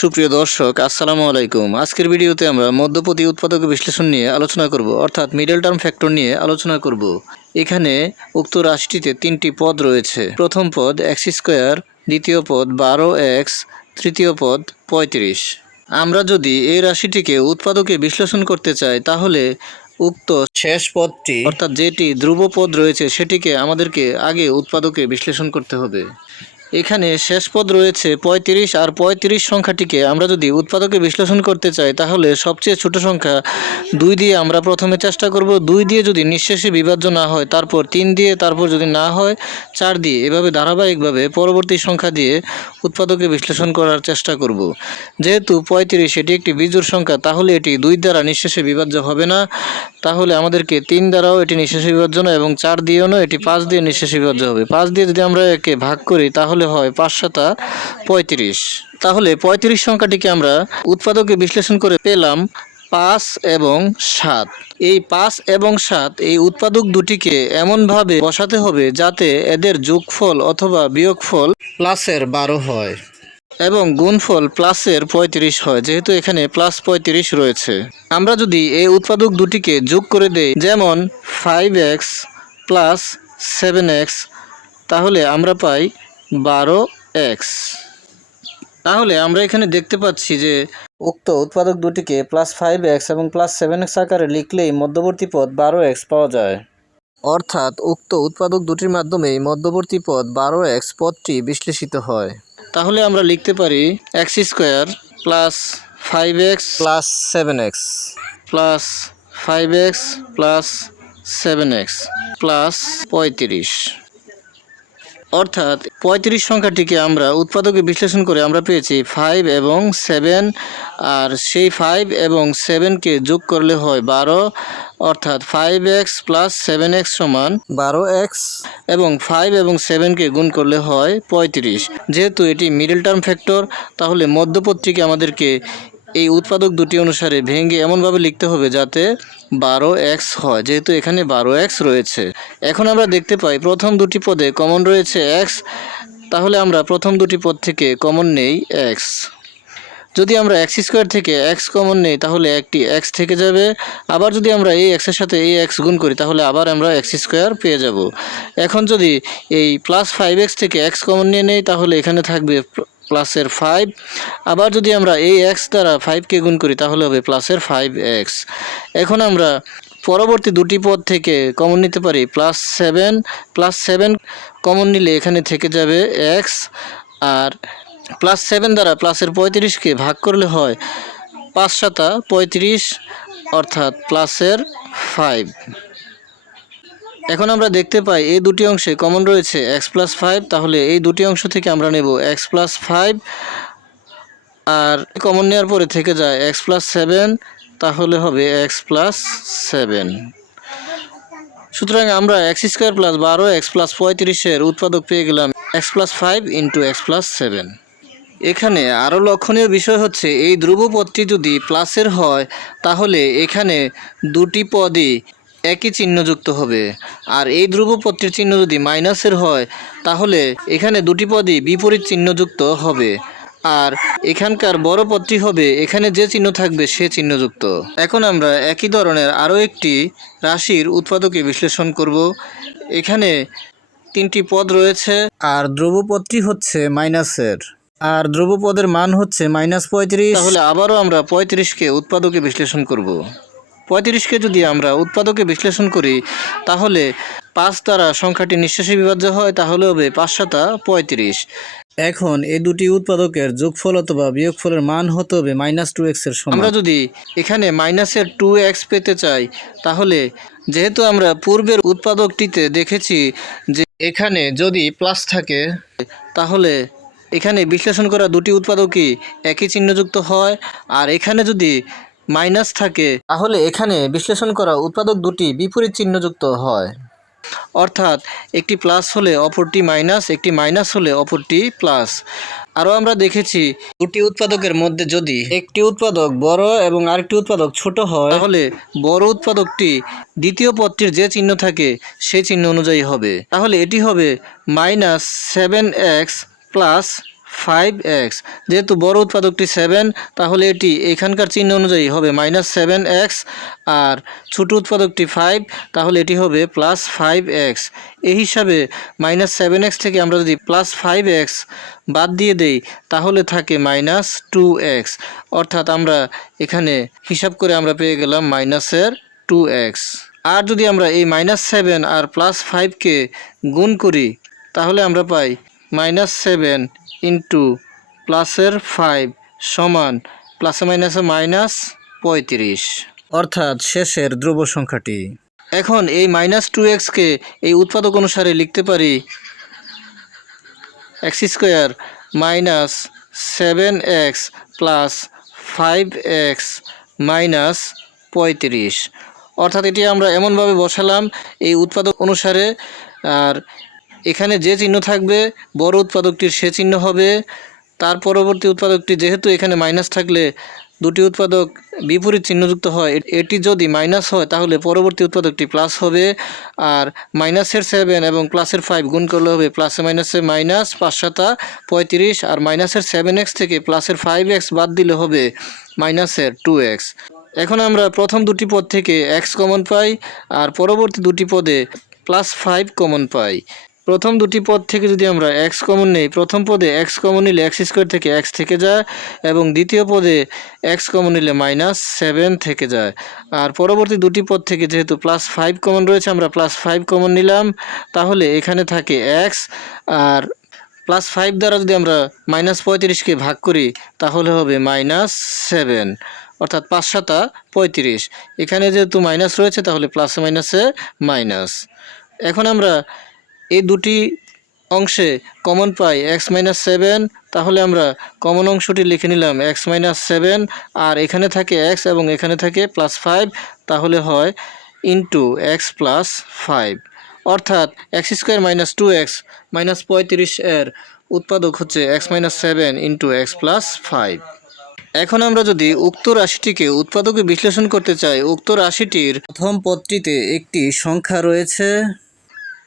সুপ্রিয় দর্শক, আসসালামু আলাইকুম। আজকের ভিডিওতে আমরা মধ্যপতি উৎপাদক বিশ্লেষণ নিয়ে আলোচনা করব, অর্থাৎ মিডল টার্ম ফ্যাক্টর নিয়ে আলোচনা করব। এখানে উক্ত রাশিটিতে তিনটি পদ রয়েছে। প্রথম পদ এক্স স্কোয়ার, দ্বিতীয় পদ 12x, তৃতীয় পদ 35। আমরা যদি এই রাশিটিকে উৎপাদকে বিশ্লেষণ করতে চাই তাহলে উক্ত শেষ পদটি, অর্থাৎ যেটি ধ্রুব পদ রয়েছে, সেটিকে আমাদেরকে আগে উৎপাদকে বিশ্লেষণ করতে হবে। এখানে শেষ পদ রয়েছে 35, আর 35 সংখ্যাটিকে আমরা যদি উৎপাদকে বিশ্লেষণ করতে চাই তাহলে সবচেয়ে ছোট সংখ্যা 2 দিয়ে আমরা প্রথমে চেষ্টা করব। 2 দিয়ে যদি নিঃশেষে বিভাজ্য না হয়, তারপর 3 দিয়ে, তারপর যদি না হয় 4 দিয়ে, এভাবে ধারাবাহিকভাবে পরবর্তী সংখ্যা দিয়ে উৎপাদকে বিশ্লেষণ করার চেষ্টা করব। যেহেতু 35 এটি একটি বিজোড় সংখ্যা, তাহলে এটি 2 দ্বারা নিঃশেষে বিভাজ্য হবে না। তাহলে আমাদেরকে 3 দ্বারাও এটি নিঃশেষে বিভাজ্য না, এবং 4 দিয়েও না, এটি 5 দিয়ে নিঃশেষে বিভাজ্য হবে। 5 দিয়ে যদি আমরা একে ভাগ করি তাহলে হয় 5 7 35। তাহলে 35 সংখ্যাটিকে আমরা উৎপাদকে বিশ্লেষণ করে পেলাম 5 এবং 7। এই 5 এবং 7 এই উৎপাদক দুটিকে এমনভাবে বসাতে হবে যাতে এদের যোগফল অথবা বিয়োগফল প্লাসের 12 হয় এবং গুণফল প্লাসের 35 হয়, যেহেতু এখানে প্লাস 35 রয়েছে। আমরা যদি এই উৎপাদক দুটিকে যোগ করে দেই, যেমন 5x প্লাস 7x, তাহলে আমরা পাই 12x। তাহলে আমরা এখানে দেখতে পাচ্ছি যে উক্ত উৎপাদক দুটিকে প্লাস 5x এবং প্লাস 7x আকারে লিখলেই মধ্যবর্তী পদ 12x পাওয়া যায়। অর্থাৎ উক্ত উৎপাদক দুটির মাধ্যমেই মধ্যবর্তী পদ 12x পদটি বিশ্লেষিত হয়। তাহলে আমরা লিখতে পারি x square plus 5x plus 7x plus 5x plus 7x plus 35। অর্থাৎ 35 সংখ্যাটিকে আমরা উৎপাদকে বিশ্লেষণ করে আমরা পেয়েছি 5 এবং 7, আর সেই 5 এবং 7কে যোগ করলে হয় 12, অর্থাৎ 5x প্লাস 7x সমান 12x, এবং 5 এবং 7কে গুণ করলে হয় 35। যেহেতু এটি মিডল টার্ম ফ্যাক্টর, তাহলে মধ্যপদটিকে আমাদেরকে এই উৎপাদক দুটি অনুসারে ভেঙে এমনভাবে লিখতে হবে যাতে 12x হয়, যেহেতু এখানে 12x রয়েছে। এখন আমরা দেখতে পাই প্রথম দুটি পদে কমন রয়েছে x, তাহলে আমরা প্রথম দুটি পদ থেকে কমন নেই x। যদি আমরা x স্কোয়ার থেকে x কমন নেই তাহলে একটি x থেকে যাবে। আবার যদি আমরা এই x এর সাথে এই x গুণ করি তাহলে আবার আমরা x স্কোয়ার পেয়ে যাব। এখন যদি এই প্লাস 5x থেকে x কমন নিয়ে নেই তাহলে এখানে থাকবে প্লাসের 5। আবার যদি আমরা এই x দ্বারা 5কে গুণ করি তাহলে হবে প্লাসের 5x। এখন আমরা পরবর্তী দুটি পদ থেকে কমন নিতে পারি প্লাস 7। প্লাস 7 কমন নিলে এখানে থেকে যাবে x, আর প্লাস 7 দ্বারা প্লাসের 35কে ভাগ করলে হয় 5 7 35, অর্থাৎ প্লাসের 5। এখন আমরা দেখতে পাই এই দুটি অংশে কমন রয়েছে x প্লাস 5, তাহলে এই দুটি অংশ থেকে আমরা নেব x প্লাস 5, আর কমন নেওয়ার পরে থেকে যায় x প্লাস 7, তাহলে হবে x প্লাস 7। সুতরাং আমরা x square plus 12x plus 35-এর উৎপাদক পেয়ে গেলাম x plus 5 into x plus 7। এখানে আরও লক্ষণীয় বিষয় হচ্ছে এই ধ্রুব পদটি যদি প্লাসের হয় তাহলে এখানে দুটি পদই একই চিহ্নযুক্ত হবে, আর এই ধ্রুব পদটির চিহ্ন যদি মাইনাসের হয় তাহলে এখানে দুটি পদই বিপরীত চিহ্নযুক্ত হবে, আর এখানকার বড় পদটি হবে এখানে যে চিহ্ন থাকবে সে চিহ্নযুক্ত। এখন আমরা একই ধরনের আরও একটি রাশির উৎপাদকে বিশ্লেষণ করব। এখানে তিনটি পদ রয়েছে, আর ধ্রুবপদটি হচ্ছে মাইনাসের, আর ধ্রুবপদের মান হচ্ছে -35। তাহলে আবারও আমরা 35কে উৎপাদকে বিশ্লেষণ করব। 35কে যদি আমরা উৎপাদকে বিশ্লেষণ করি তাহলে 5 দ্বারা সংখ্যাটি নিঃশেষে বিভাজ্য হয়, তাহলে হবে 5 7 35। এখন এই দুটি উৎপাদকের যোগফল অথবা বিয়োগফলের মান হতে হবে -2x এর সমান। আমরা যদি এখানে মাইনাসের 2x পেতে চাই তাহলে, যেহেতু আমরা পূর্বের উৎপাদকটিতে দেখেছি যে এখানে যদি প্লাস থাকে তাহলে এখানে বিশ্লেষণ করা দুটি উৎপাদকই একই চিহ্নযুক্ত হয়, আর এখানে যদি মাইনাস থাকে তাহলে এখানে বিশ্লেষণ করা উৎপাদক দুটি বিপরীত চিহ্নযুক্ত হয়। অর্থাৎ একটি প্লাস হলে অপরটি মাইনাস, একটি মাইনাস হলে অপরটি প্লাস। আরও আমরা দেখেছি দুটি উৎপাদকের মধ্যে যদি একটি উৎপাদক বড় এবং আরেকটি উৎপাদক ছোট হয় তাহলে বড় উৎপাদকটি দ্বিতীয় পদটির যে চিহ্ন থাকে সেই চিহ্ন অনুযায়ী হবে। তাহলে এটি হবে -7x প্লাস 5x। যেহেতু বড় উৎপাদকটি 7, তাহলে এটি এখানকার চিহ্ন অনুযায়ী হবে -7x, আর ছোট উৎপাদকটি 5, তাহলে এটি হবে +5x। এই হিসাবে -7x থেকে আমরা যদি +5x বাদ দিয়ে দেই তাহলে থাকে -2x। অর্থাৎ আমরা এখানে হিসাব করে আমরা পেয়ে গেলাম -2x। আর যদি আমরা এই -7 আর +5কে গুণ করি তাহলে আমরা পাই -7 ইন্টু +5 সমান প্লাসে মাইনাসে -35, অর্থাৎ শেষের ধ্রুব সংখ্যাটি। এখন এই -2xকে এই উৎপাদক অনুসারে লিখতে পারি x² -7x প্লাস 5x -35। অর্থাৎ এটি আমরা এমনভাবে বসালাম এই উৎপাদক অনুসারে, আর এখানে যে চিহ্ন থাকবে বড় উৎপাদকটির সে চিহ্ন হবে। তার পরবর্তী উৎপাদকটি, যেহেতু এখানে মাইনাস থাকলে দুটি উৎপাদক বিপরীত চিহ্নযুক্ত হয়, এটি যদি মাইনাস হয় তাহলে পরবর্তী উৎপাদকটি প্লাস হবে। আর -এর 7 এবং +এর 5 গুণ করলে হবে প্লাসে মাইনাসে -5×7=35, আর -এর 7x থেকে +এর 5x বাদ দিলে হবে -এর 2x। এখন আমরা প্রথম দুটি পদ থেকে x কমন পাই, আর পরবর্তী দুটি পদে +5 কমন পাই। প্রথম দুটি পদ থেকে যদি আমরা x কমন নেই, প্রথম পদে x কমন নিলে x² থেকে x থেকে যায়, এবং দ্বিতীয় পদে x কমন নিলে -7 থেকে যায়। আর পরবর্তী দুটি পদ থেকে যেহেতু +5 কমন রয়েছে, আমরা +5 কমন নিলাম, তাহলে এখানে থাকে x। আর +5 দ্বারা যদি আমরা -35কে ভাগ করি তাহলে হবে -7, অর্থাৎ 5×7=35। এখানে যেহেতু মাইনাস রয়েছে তাহলে প্লাসে মাইনাসে মাইনাস। এখন আমরা এই দুটি অংশে কমন পাই x - 7, তাহলে আমরা কমন অংশটি লিখে নিলাম x - 7, আর এখানে থাকে x এবং এখানে থাকে +5, তাহলে হয় ইন্টু x + 5, অর্থাৎ x² - 2x -35 এর উৎপাদক হচ্ছে x - 7 ইন্টু x + 5। এখন আমরা যদি উক্ত রাশিটিকে উৎপাদকে বিশ্লেষণ করতে চাই, উক্ত রাশিটির প্রথম পদটিতে একটি সংখ্যা রয়েছে,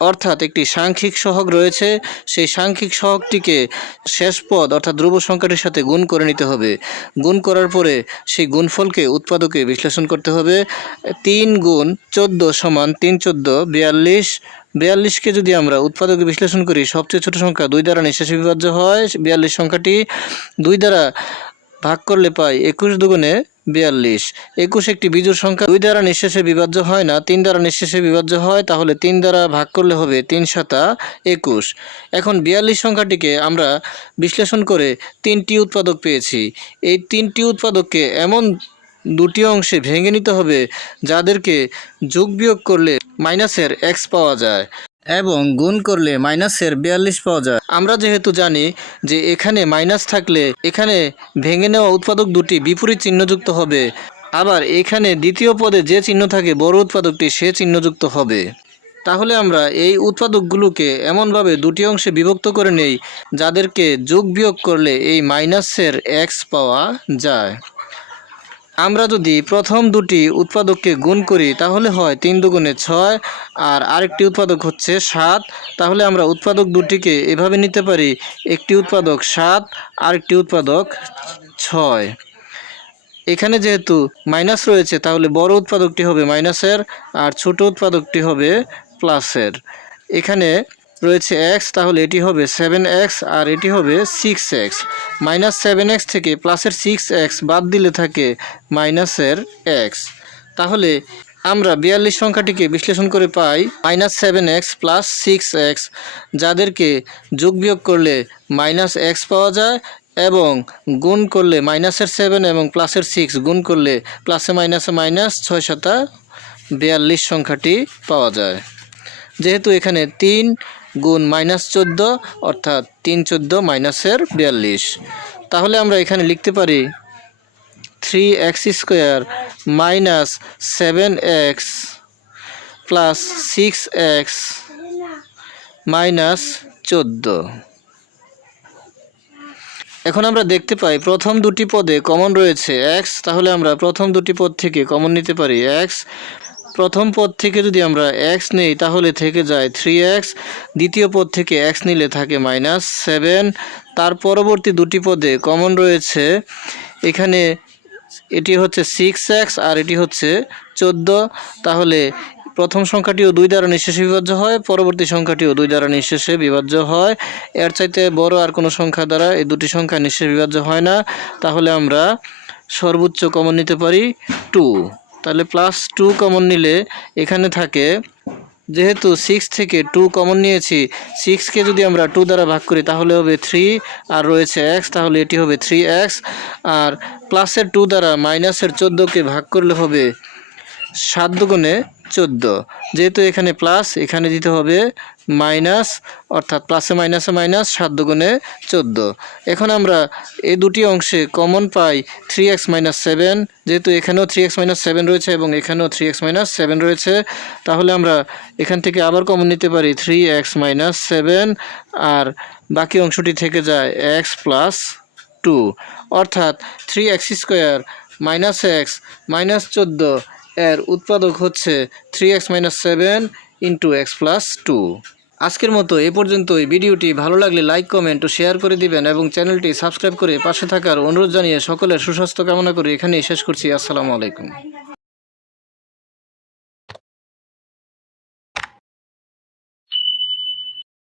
অর্থাৎ একটি সাংখ্যিক সহগ রয়েছে। সেই সাংখ্যিক সহগটিকে শেষ পদ অর্থাৎ ধ্রুব সংখ্যাটির সাথে গুণ করে নিতে হবে। গুণ করার পরে সেই গুণফলকে উৎপাদকে বিশ্লেষণ করতে হবে। 3 × 14 = 3 × 14 42। 42কে যদি আমরা উৎপাদকে বিশ্লেষণ করি, সবচেয়ে ছোট সংখ্যা 2 দ্বারা নিঃশেষে বিভাজ্য হয়। 42 সংখ্যাটি 2 দ্বারা ভাগ করলে পাই 21 × 2 = 42। 21 একটি বিজোড় সংখ্যা, 2 দ্বারা নিঃশেষে বিভাজ্য হয় না, 3 দ্বারা নিঃশেষে বিভাজ্য হয়, তাহলে 3 দ্বারা ভাগ করলে হবে 3×7 = 21। এখন 42 সংখ্যাটিকে আমরা বিশ্লেষণ করে 3টি উৎপাদক পেয়েছি। এই 3টি উৎপাদককে এমন দুটি অংশে ভেঙে নিতে হবে যাদেরকে যোগ বিয়োগ করলে মাইনাসের x পাওয়া যায় এবং গুণ করলে মাইনাসের 42 পাওয়া যায়। আমরা যেহেতু জানি যে এখানে মাইনাস থাকলে এখানে ভেঙে নেওয়া উৎপাদক দুটি বিপরীত চিহ্নযুক্ত হবে, আবার এখানে দ্বিতীয় পদে যে চিহ্ন থাকে বড় উৎপাদকটি সে চিহ্নযুক্ত হবে। তাহলে আমরা এই উৎপাদকগুলোকে এমনভাবে দুটি অংশে বিভক্ত করে নেই যাদেরকে যোগ বিয়োগ করলে এই মাইনাসের x পাওয়া যায়। আমরা যদি প্রথম দুটি উৎপাদককে গুণ করি তাহলে হয় 3 × 2 = 6, আর আরেকটি উৎপাদক হচ্ছে 7। তাহলে আমরা উৎপাদক দুটিকে এভাবে নিতে পারি, একটি উৎপাদক 7, আরেকটি উৎপাদক 6। এখানে যেহেতু মাইনাস রয়েছে তাহলে বড় উৎপাদকটি হবে মাইনাসের আর ছোট উৎপাদকটি হবে প্লাসের। এখানে রয়েছে x, তাহলে এটি হবে 7x আর এটি হবে 6x। -7x থেকে প্লাসের 6x বাদ দিলে থাকে মাইনাসের x। তাহলে আমরা 42 সংখ্যাটিকে বিশ্লেষণ করে পাই -7x + 6x, যাদেরকে যোগ বিয়োগ করলে -x পাওয়া যায় এবং গুণ করলে -এর 7 এবং +এর 6 গুণ করলে প্লাসে মাইনাসে মাইনাস 6×7=42 সংখ্যাটি পাওয়া যায়। যেহেতু এখানে 3 × -14 অর্থাৎ 3×14 - 42, তাহলে আমরা এখানে লিখতে পারি 3x² - 7x + 6x - 14। এখন আমরা দেখতে পাই প্রথম দুটি পদে কমন রয়েছে x, তাহলে আমরা প্রথম দুটি পদ থেকে কমন নিতে পারি x। প্রথম পদ থেকে যদি আমরা এক্স নেই তাহলে থেকে যায় 3x, দ্বিতীয় পদ থেকে এক্স নিলে থাকে -7, তার পরবর্তী দুটি পদে কমন রয়েছে, এখানে এটি হচ্ছে 6x আর এটি হচ্ছে 14, তাহলে প্রথম সংখ্যাটিও 2 দ্বারা নিঃশেষে বিভাজ্য হয়, পরবর্তী সংখ্যাটিও 2 দ্বারা নিঃশেষে বিভাজ্য হয়। এর চাইতে বড় আর কোনো সংখ্যা দ্বারা এই দুটি সংখ্যা নিঃশেষে বিভাজ্য হয় না, তাহলে আমরা সর্বোচ্চ কমন নিতে পারি 2। তাহলে +2 কমন নিলে এখানে থাকে, যেহেতু 6 থেকে 2 কমন নিয়েছি, 6কে যদি আমরা 2 দ্বারা ভাগ করি তাহলে হবে 3, আর রয়েছে x, তাহলে এটি হবে 3x, আর প্লাসের 2 দ্বারা মাইনাসের 14কে ভাগ করলে হবে 7 দুগুণে 14, যেহেতু এখানে প্লাস এখানে দিতে হবে মাইনাস, অর্থাৎ প্লাসে মাইনাসে মাইনাস, 7 দুগুণে 14। এখন আমরা এই দুটি অংশে কমন পাই 3x - 7, যেহেতু এখানেও 3x - 7 রয়েছে এবং এখানেও 3x - 7 রয়েছে, তাহলে আমরা এখান থেকে আবার কমন নিতে পারি 3x - 7, আর বাকি অংশটি থেকে যায় x + 2, অর্থাৎ 3x² - x -14 এর উৎপাদক হচ্ছে 3x - 7 × x + 2। আজকের মতো এ পর্যন্তই। ভিডিওটি ভালো লাগলে লাইক, কমেন্ট ও শেয়ার করে দিবেন এবং চ্যানেলটি সাবস্ক্রাইব করে পাশে থাকার অনুরোধ জানিয়ে সকলের সুস্বাস্থ্য কামনা করে এখানেই শেষ করছি। আসসালামু আলাইকুম।